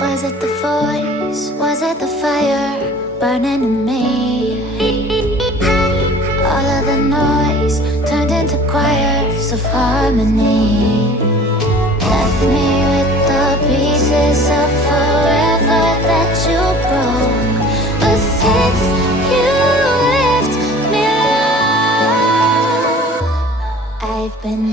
Was it the voice? Was it the fire burning in me? All of the noise turned into choirs of harmony. Left me with the pieces of forever that you broke. But since you left me alone, I've been